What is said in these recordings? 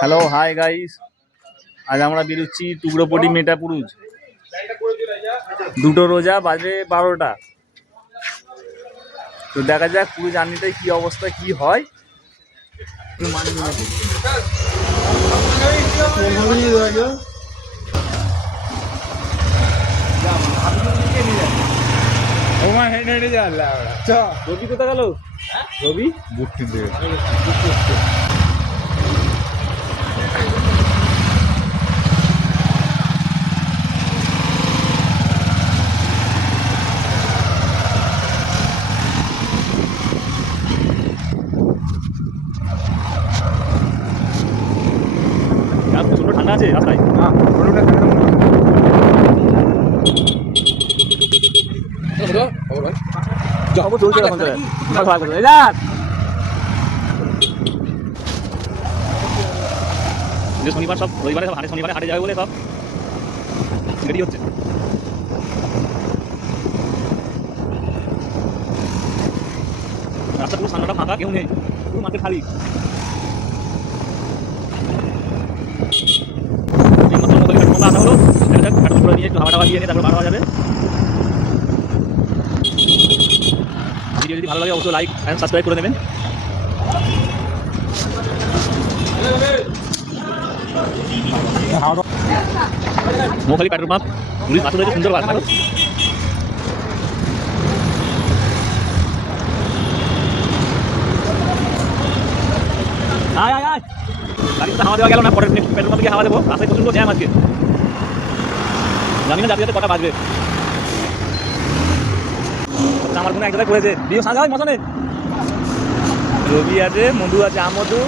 Hello hi guys, আজ আমরা বেরোচ্ছি টুকরোপটি মেটাপুরুজ। দুটো রোজা, বাজে 12টা। তো দেখা যাক পুরো জার্নিটাই কি অবস্থা, কি হয়। রবি কোথা গেল? রবি বুট কিনতে গেছে। ঠান্ডা আছে রাস্তায়। শনিবার সব রবিবারে হাটে, শনিবারে হাটে যাবে বলে সব রেডি হচ্ছে। রাস্তা পুরো সামনাটা ফাঁকা, কেউ নেই, পুরো মাঠে খালি। আসা হলো নিয়ে একটু হাওয়া টাওয়া দিয়ে নিয়ে তারপর বার হওয়া যাবে। ভিডিও যদি ভালো লাগে অবশ্যই লাইক অ্যান্ড সাবস্ক্রাইব করে দেবেন। মোখালি পেট্রোল পাম্প, পুলিশ পাথর রয়েছে, সুন্দর বাস। গাড়িতে হাওয়া দেওয়া গেল না, পরের পেট্রোল পাম্পে হাওয়া দেবো। রাস্তায় প্রচুর জ্যাম আজকে, জানি না যাতে যাতে কটা বাজবে। আমার কোনো এক জায়গায় করেছে বিয়ে সাজা হয় মশনে। রবি আছে, মধু আছে, আমধু।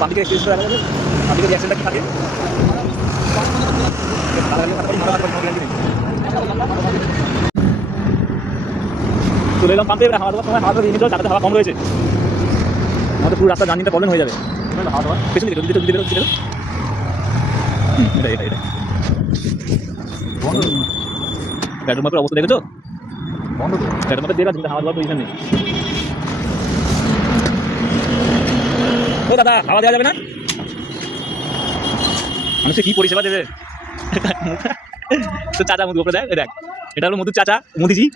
পাবলিকের এক্সপিরিয়েন্স দেখা যাবে, পাবলিকের রিয়াকশনটা কি থাকে। চলে এলাম পাম্পে, হাওয়া দেওয়ার সময় হাওয়া দিয়ে নিতে চাটাতে হাওয়া কম রয়েছে, আমাদের পুরো রাস্তার জার্নিটা প্রবলেম হয়ে যাবে। হাওয়া দেওয়া পেছনে দিতে দিতে দিতে দিতে এটা এটা এটা পেট্রোল পাম্পের অবস্থা দেখেছো? পেট্রোল পাম্পে দেখা কিন্তু হাওয়া দেওয়ার পজিশন নেই। ও দাদা, হাওয়া দেওয়া যাবে না? মানুষকে কি পরিষেবা দেবে? তো চাচা মধু ওপরে দেয়, দেখ এটা হলো মধুর চাচা, মোদিজি।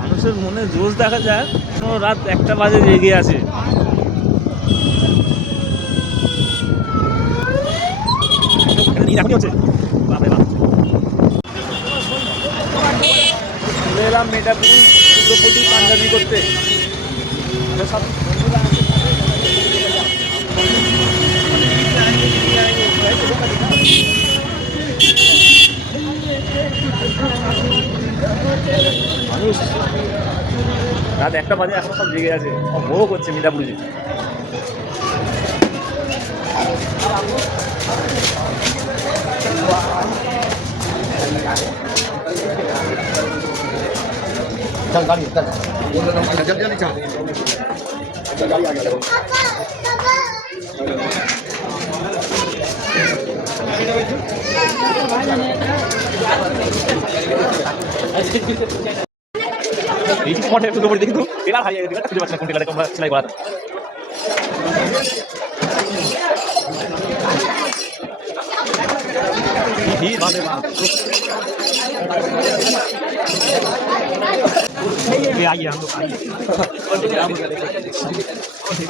মানুষের মনে জোশ দেখা যায়, রাত 1টা বাজে জেগে আছে। চলে এলাম মেটাপুর টুকরোপটি পাঞ্জাবি করতে। মানুষ রাত 1টা বাজে এখন সব জেগে আছে, সব ভোগ করছে মিঠাপুরিতে। এই মঠে একটু দৌড়ে দেখি তো টেলার হারিয়ে গেছে, খুঁজে পাচ্ছি না কোন টেলারে আমরা সেলাই করা।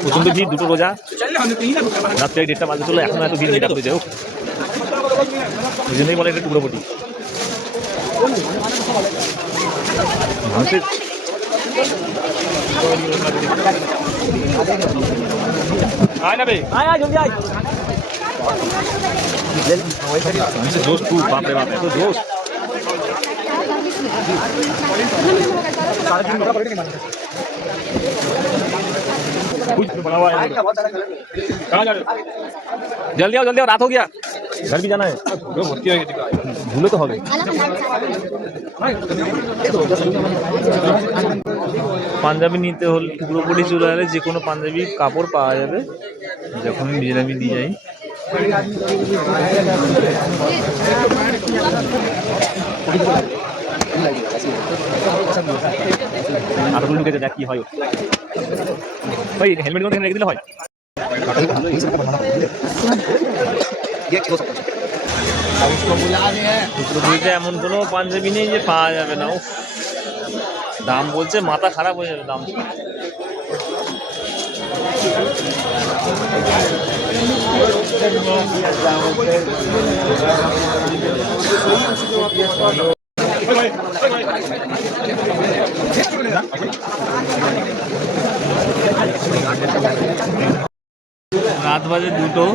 প্রচন্ড ভিড়, দুটো রোজা, রাত্রে 1:30 বাজে চলো, এখন এত ভিড় মেটা করে যাও, ওই জন্যই বলে এটা টুকরোপটি। মানুষের आय ना बे आय आय जल्दी आय दोस्त तू बाप रे बाप तो दोस्त कहाँ जा रहे हो? जल्दी आओ रात हो गया घर भी जाना है भर्ती हो भूले तो हो गए পাঞ্জাবি নিতে হলে টুকরোপুরি চলে এলে যে কোনো পাঞ্জাবি কাপড় পাওয়া যাবে যখন নিজেরা দিয়ে যাই আর রুল ঢুকেছে দেখ কি হয় ভাই হেলমেট কোন রেখে দিলে হয় টুকরোপুরিতে এমন কোনো পাঞ্জাবি নেই যে পাওয়া যাবে না দাম বলছে মাথা খারাপ হয়ে যাবে দাম রাত বাজে 2টো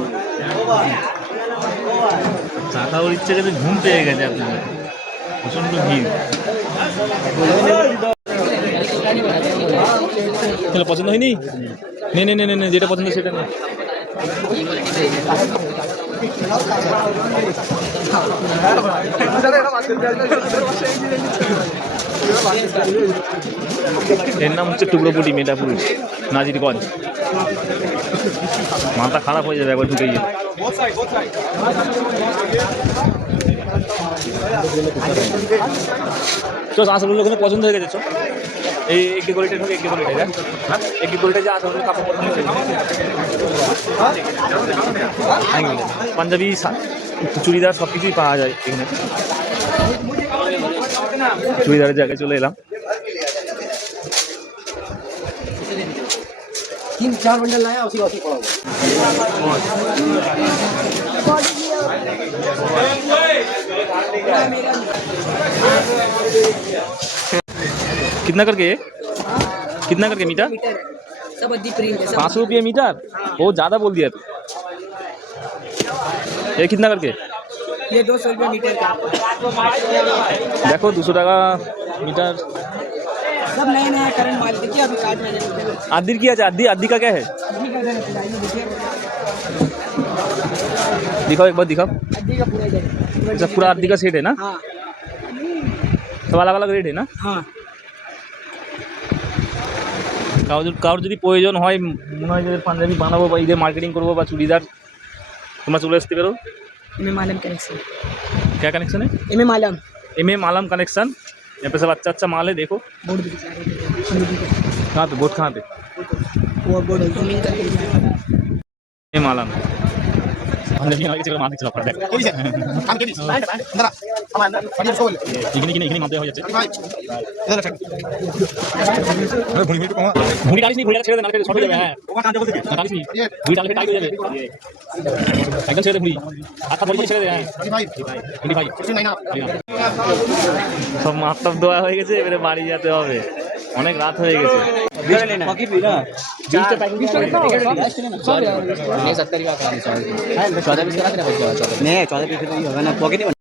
চা খাওয়ার ইচ্ছে গেছে ঘুম পেয়ে গেছে আপনার প্রচন্ড ভিড় চলো পছন্দ হয়নি নে নে নে নে যেটা পছন্দ সেটা নে এর নাম হচ্ছে টুকরোপুরি মেটাপুর নাজিরগঞ্জ মাথা খারাপ হয়ে যাবে একবার ঢুকে গিয়ে তো আসলে ওখানে পছন্দ হয়ে গেছে এই একটি গলিটা ঢুকে একটি গলিটা হ্যাঁ একটি গলিটা যে আসলে কাপড় পছন্দ হয়ে পাঞ্জাবি চুড়িদার সব কিছুই পাওয়া যায় এখানে চুড়িদারের জায়গায় চলে এলাম 3-4 बंडल लाया उसी वासी पड़ा कितना करके मीटर सब अद्दी प्रिंट है 500 रुपये मीटर बहुत ज़्यादा बोल दिया तू ये कितना करके ये 200 रुपये मीटर का देखो 200 টাকা मीटर सब नए नए करंट माल देखिए अभी काट में आदि की है आदि का क्या है दिखाओ एक बार दिखाओ अद्दी का पूरा इधर अच्छा पूरा आदि का सेट है ना हाँ सब अलग अलग रेट है ना हाँ কারোর যদি প্রয়োজন হয় মনে হয় যে পাঞ্জাবি বানাবো বা ঈদে মার্কেটিং করবো বা চুড়িদার তোমরা চলে আসতে পারো एम आलम कनेक्शन क्या कनेक्शन है एम आलम कनेक्शन यहाँ पे सब अच्छा माल है देखो बोर्ड कहाँ पे बोर्ड कहाँ पे वो बोर्ड जमीन करके आलम ভুঁড়ি টালিস নি ভুঁড়ি ছেড়ে দে না শর্ট হয়ে যাবে হ্যাঁ টালিস নি ভুঁড়ি টাললে টাইট হয়ে যাবে একদম ছেড়ে দে ভুঁড়ি হাত ভরি ছেড়ে দে হ্যাঁ ভাই সব মাপটাপ দেওয়া হয়ে গেছে এবারে বাড়ি যেতে হবে অনেক রাত হয়ে গেছে नहीं 14 पीस का